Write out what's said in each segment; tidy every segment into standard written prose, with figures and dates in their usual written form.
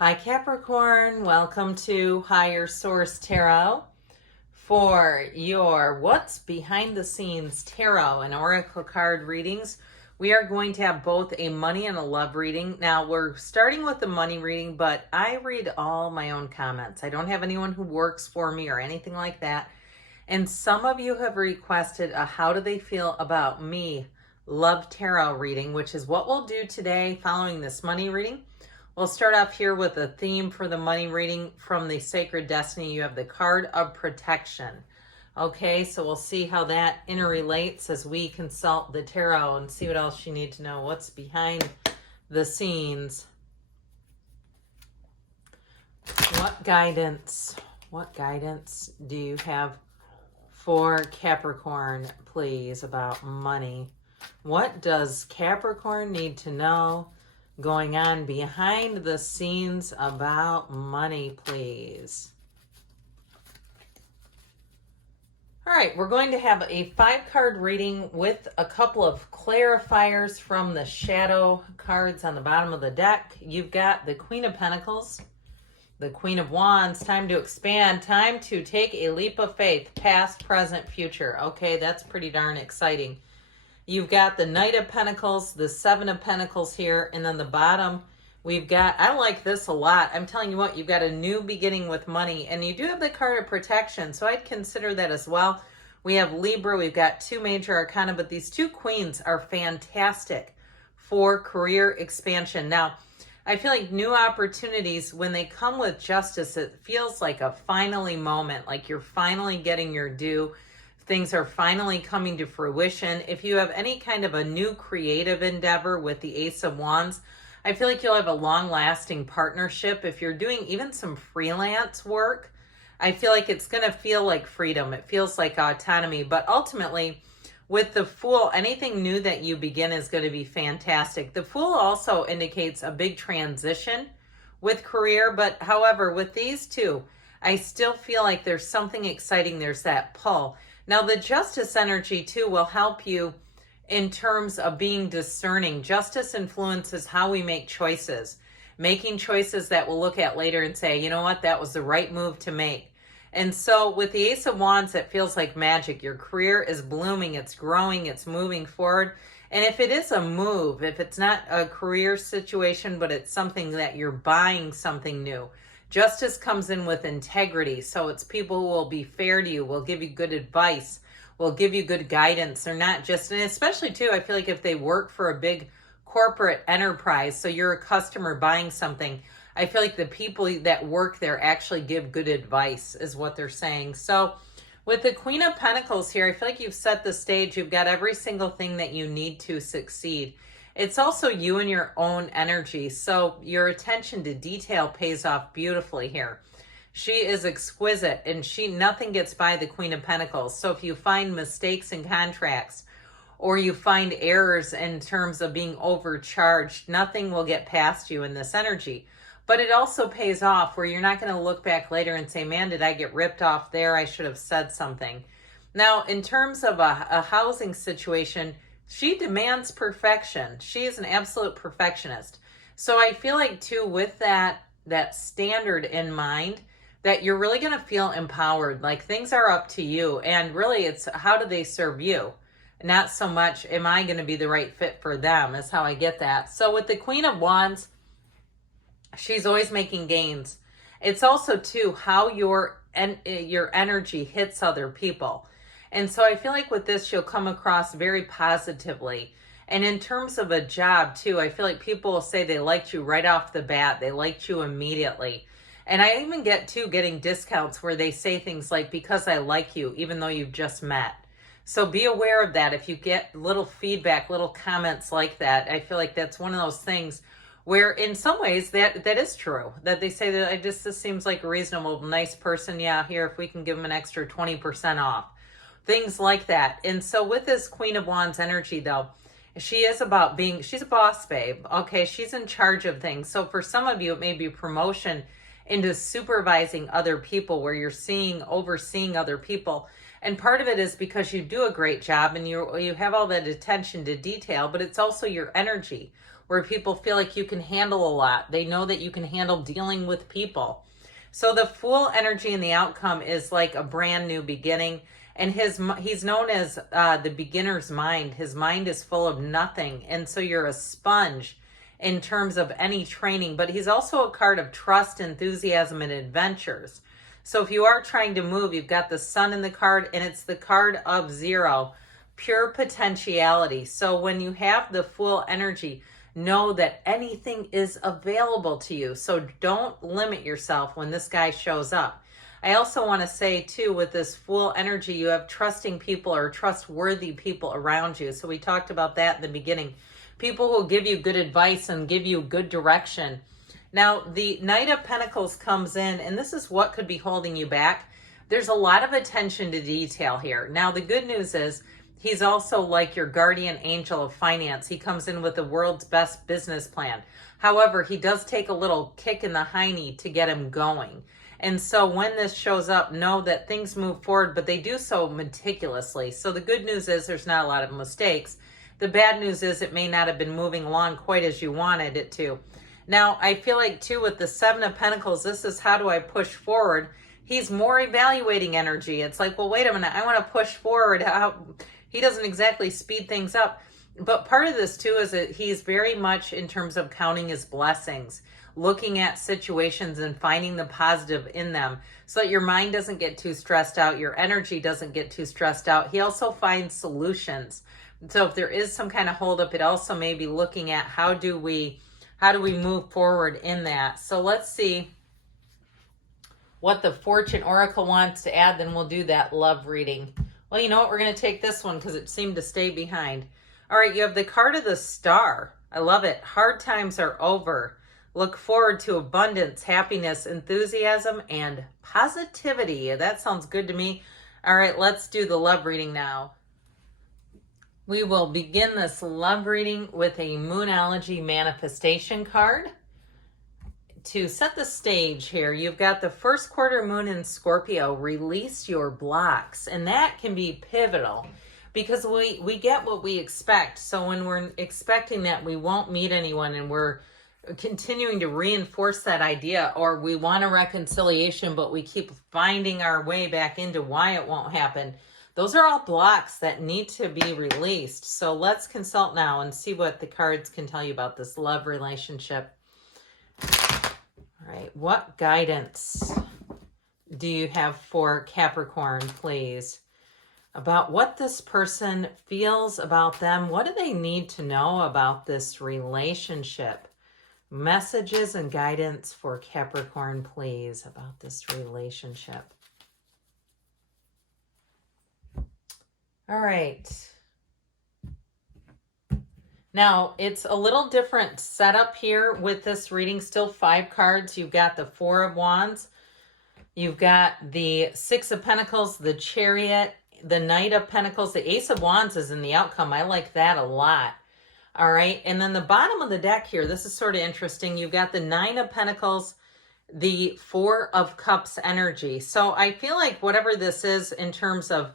Hi Capricorn, welcome to Higher Source Tarot for your What's Behind the Scenes Tarot and Oracle card readings. We are going to have both a money and a love reading. Now we're starting with the money reading, but I read all my own comments. I don't have anyone who works for me or anything like that. And some of you have requested a how do they feel about me love tarot reading, which is what we'll do today following this money reading. We'll start off here with a theme for the money reading from the Sacred Destiny. You have the card of protection. Okay, so we'll see how that interrelates as we consult the tarot and see what else you need to know. What's behind the scenes? What guidance do you have for Capricorn, please, about money? What does Capricorn need to know going on behind the scenes about money, please? All right, we're going to have a 5-card reading with a couple of clarifiers from the shadow cards on the bottom of the deck. You've got the Queen of Pentacles, the Queen of Wands, time to expand, time to take a leap of faith, past, present, future. Okay, that's pretty darn exciting. You've got the Knight of Pentacles, the Seven of Pentacles here, and then the bottom, we've got, I like this a lot. I'm telling you what, you've got a new beginning with money, and you do have the card of protection, so I'd consider that as well. We have Libra, we've got 2 major arcana, but these 2 queens are fantastic for career expansion. Now, I feel like new opportunities, when they come with justice, it feels like a finally moment, like you're finally getting your due. Things are finally coming to fruition. If you have any kind of a new creative endeavor with the Ace of Wands, I feel like you'll have a long-lasting partnership. If you're doing even some freelance work, I feel like it's going to feel like freedom. It feels like autonomy. But ultimately, with the Fool, anything new that you begin is going to be fantastic. The Fool also indicates a big transition with career. But however, with these two, I still feel like there's something exciting. There's that pull. Now, the Justice energy, too, will help you in terms of being discerning. Justice influences how we make choices, making choices that we'll look at later and say, you know what, that was the right move to make. And so with the Ace of Wands, it feels like magic. Your career is blooming, it's growing, it's moving forward. And if it is a move, if it's not a career situation, but it's something that you're buying something new, Justice comes in with integrity, so it's people who will be fair to you, will give you good advice, will give you good guidance. They're not just, and especially too, I feel like if they work for a big corporate enterprise, so you're a customer buying something, I feel like the people that work there actually give good advice is what they're saying. So with the Queen of Pentacles here, I feel like you've set the stage. You've got every single thing that you need to succeed. It's also you and your own energy. So your attention to detail pays off beautifully here. She is exquisite, and nothing gets by the Queen of Pentacles. So if you find mistakes in contracts or you find errors in terms of being overcharged, nothing will get past you in this energy. But it also pays off where you're not going to look back later and say, man, did I get ripped off there? I should have said something. Now, in terms of a housing situation, she demands perfection. She is an absolute perfectionist. So I feel like too, with that standard in mind, that you're really going to feel empowered. Like things are up to you. And really it's how do they serve you? Not so much am I going to be the right fit for them is how I get that. So with the Queen of Wands, she's always making gains. It's also too how your energy hits other people. And so I feel like with this, you'll come across very positively. And in terms of a job too, I feel like people will say they liked you right off the bat. They liked you immediately. And I even get too getting discounts where they say things like, because I like you, even though you've just met. So be aware of that. If you get little feedback, little comments like that, I feel like that's one of those things where in some ways that is true. That they say that this seems like a reasonable, nice person. Yeah, here, if we can give them an extra 20% off. Things like that. And so with this Queen of Wands energy though, she is about she's a boss babe. Okay, she's in charge of things. So for some of you, it may be promotion into supervising other people where you're overseeing other people. And part of it is because you do a great job and you have all that attention to detail, but it's also your energy. where people feel like you can handle a lot. They know that you can handle dealing with people. So the Fool energy in the outcome is like a brand new beginning. And he's known as the beginner's mind. His mind is full of nothing. And so you're a sponge in terms of any training. But he's also a card of trust, enthusiasm, and adventures. So if you are trying to move, you've got the Sun in the card, and it's the card of 0, pure potentiality. So when you have the Fool energy, know that anything is available to you. So don't limit yourself when this guy shows up. I also want to say too, with this Fool energy, you have trusting people or trustworthy people around you. So we talked about that in the beginning. People who give you good advice and give you good direction. Now, the Knight of Pentacles comes in, and this is what could be holding you back. There's a lot of attention to detail here. Now, the good news is he's also like your guardian angel of finance. He comes in with the world's best business plan. However, he does take a little kick in the hiney to get him going. And so when this shows up, know that things move forward, but they do so meticulously. So the good news is there's not a lot of mistakes. The bad news is it may not have been moving along quite as you wanted it to. Now, I feel like, too, with the 7 of Pentacles, this is how do I push forward? He's more evaluating energy. It's like, well, wait a minute, I want to push forward. He doesn't exactly speed things up. But part of this, too, is that he's very much in terms of counting his blessings, looking at situations and finding the positive in them so that your mind doesn't get too stressed out, your energy doesn't get too stressed out. He also finds solutions. So if there is some kind of holdup, it also may be looking at how do we move forward in that. So let's see what the Fortune Oracle wants to add, then we'll do that love reading. Well, you know what? We're going to take this one because it seemed to stay behind. All right, you have the card of the Star. I love it. Hard times are over. Look forward to abundance, happiness, enthusiasm, and positivity. That sounds good to me. All right, let's do the love reading now. We will begin this love reading with a Moonology manifestation card. To set the stage here, you've got the first quarter moon in Scorpio, release your blocks. And that can be pivotal because we get what we expect. So when we're expecting that we won't meet anyone and we're continuing to reinforce that idea, or we want a reconciliation, but we keep finding our way back into why it won't happen. Those are all blocks that need to be released. So let's consult now and see what the cards can tell you about this love relationship. All right, what guidance do you have for Capricorn, please? About what this person feels about them. What do they need to know about this relationship? Messages and guidance for Capricorn, please, about this relationship. All right. Now, it's a little different setup here with this reading. Still 5 cards. You've got the 4 of Wands. You've got the 6 of Pentacles, the Chariot, the Knight of Pentacles. The Ace of Wands is in the outcome. I like that a lot. All right. And then the bottom of the deck here, this is sort of interesting. You've got the 9 of Pentacles, the 4 of Cups energy. So I feel like whatever this is in terms of,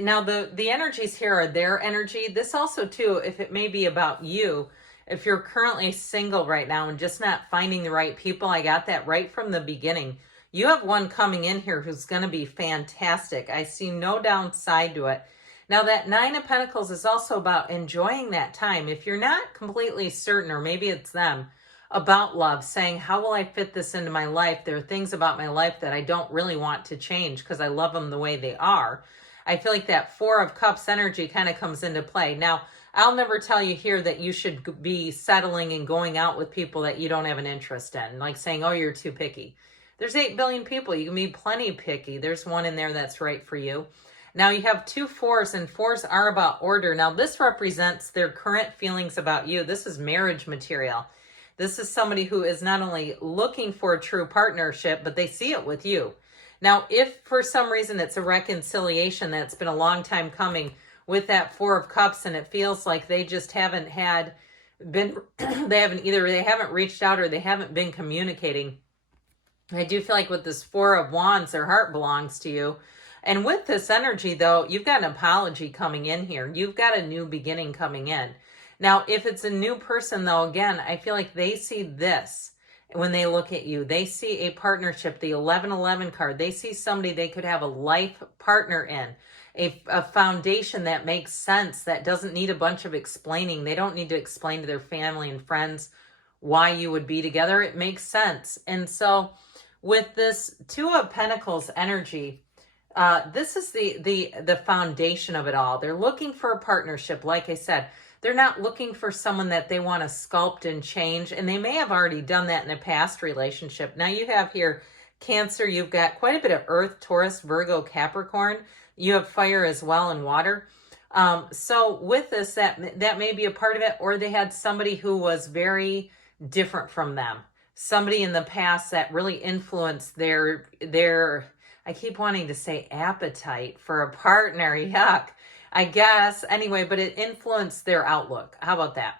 now the energies here are their energy. This also too, if it may be about you, if you're currently single right now and just not finding the right people, I got that right from the beginning. You have one coming in here who's going to be fantastic. I see no downside to it. Now that 9 of Pentacles is also about enjoying that time. If you're not completely certain, or maybe it's them, about love, saying, how will I fit this into my life? There are things about my life that I don't really want to change because I love them the way they are. I feel like that 4 of Cups energy kind of comes into play. Now, I'll never tell you here that you should be settling and going out with people that you don't have an interest in, like saying, oh, you're too picky. There's 8 billion people. You can be plenty picky. There's one in there that's right for you. Now, you have 2 4s, and 4s are about order. Now, this represents their current feelings about you. This is marriage material. This is somebody who is not only looking for a true partnership, but they see it with you. Now, if for some reason it's a reconciliation that's been a long time coming with that 4 of Cups, and it feels like they just haven't they haven't reached out or they haven't been communicating. I do feel like with this 4 of Wands, their heart belongs to you. And with this energy, though, you've got an apology coming in here. You've got a new beginning coming in. Now, if it's a new person, though, again, I feel like they see this when they look at you. They see a partnership, the 1111 card. They see somebody they could have a life partner in, a foundation that makes sense, that doesn't need a bunch of explaining. They don't need to explain to their family and friends why you would be together. It makes sense. And so with this Two of Pentacles energy, this is the foundation of it all. They're looking for a partnership. Like I said, they're not looking for someone that they want to sculpt and change. And they may have already done that in a past relationship. Now you have here Cancer. You've got quite a bit of Earth, Taurus, Virgo, Capricorn. You have fire as well and water. So with this, that may be a part of it. Or they had somebody who was very different from them. Somebody in the past that really influenced their I keep wanting to say appetite for a partner. Yuck, I guess. Anyway, but it influenced their outlook. How about that?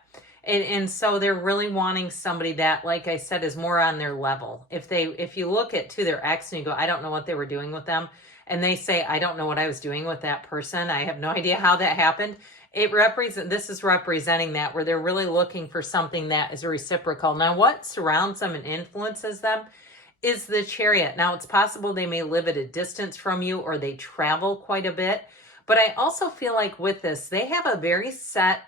And so they're really wanting somebody that, like I said, is more on their level. If you look at to their ex and you go, I don't know what they were doing with them, and they say, I don't know what I was doing with that person, I have no idea how that happened. This is representing that, where they're really looking for something that is reciprocal. Now, what surrounds them and influences them is the Chariot. Now, it's possible they may live at a distance from you, or they travel quite a bit. But I also feel like with this, they have a very set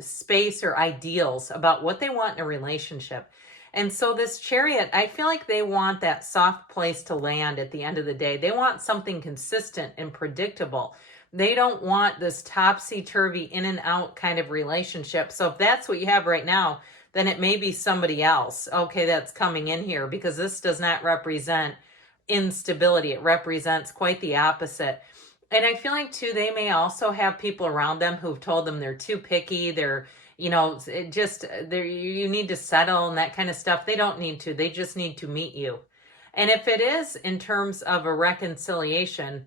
space or ideals about what they want in a relationship. And so this Chariot, I feel like they want that soft place to land at the end of the day. They want something consistent and predictable. They don't want this topsy-turvy in and out kind of relationship. So if that's what you have right now, then it may be somebody else, okay, that's coming in here, because this does not represent instability. It represents quite the opposite. And I feel like, too, they may also have people around them who've told them they're too picky. They're, you need to settle and that kind of stuff. They don't need to. They just need to meet you. And if it is in terms of a reconciliation,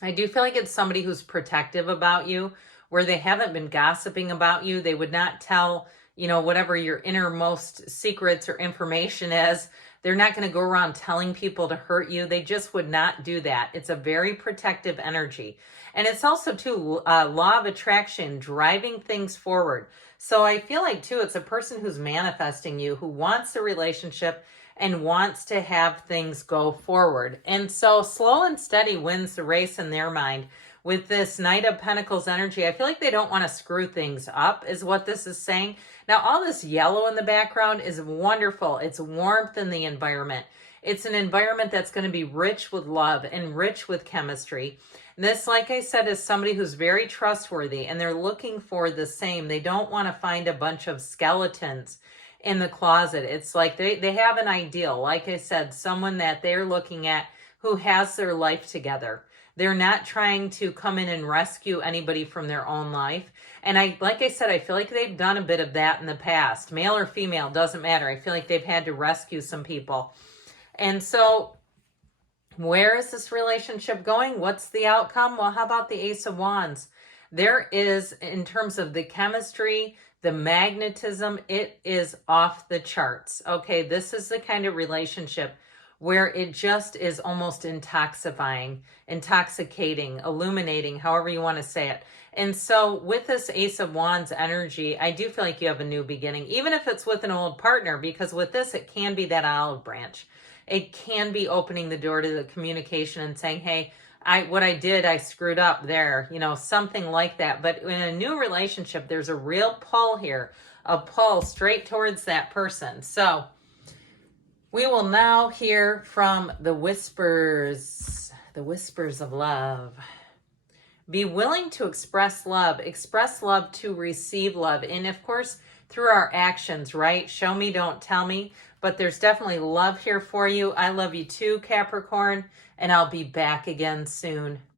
I do feel like it's somebody who's protective about you, where they haven't been gossiping about you. They would not tell, whatever your innermost secrets or information is. They're not going to go around telling people to hurt you. They just would not do that. It's a very protective energy. And it's also, too, law of attraction, driving things forward. So I feel like, too, it's a person who's manifesting you, who wants a relationship and wants to have things go forward. And so slow and steady wins the race in their mind. With this Knight of Pentacles energy, I feel like they don't want to screw things up, is what this is saying. Now, all this yellow in the background is wonderful. It's warmth in the environment. It's an environment that's going to be rich with love and rich with chemistry. This, like I said, is somebody who's very trustworthy, and they're looking for the same. They don't want to find a bunch of skeletons in the closet. It's like they have an ideal. Like I said, someone that they're looking at who has their life together. They're not trying to come in and rescue anybody from their own life. And like I said, I feel like they've done a bit of that in the past. Male or female, doesn't matter. I feel like they've had to rescue some people. And so where is this relationship going? What's the outcome? Well, how about the Ace of Wands? There is, in terms of the chemistry, the magnetism, it is off the charts. Okay, this is the kind of relationship where it just is almost intoxicating, illuminating, however you want to say it. And so with this Ace of Wands energy, I do feel like you have a new beginning, even if it's with an old partner, because with this, it can be that olive branch. It can be opening the door to the communication and saying, hey, what I did, I screwed up there, something like that. But in a new relationship, there's a real pull here, a pull straight towards that person. So we will now hear from the whispers of love. Be willing to express love to receive love. And of course, through our actions, right? Show me, don't tell me. But there's definitely love here for you. I love you too, Capricorn, and I'll be back again soon.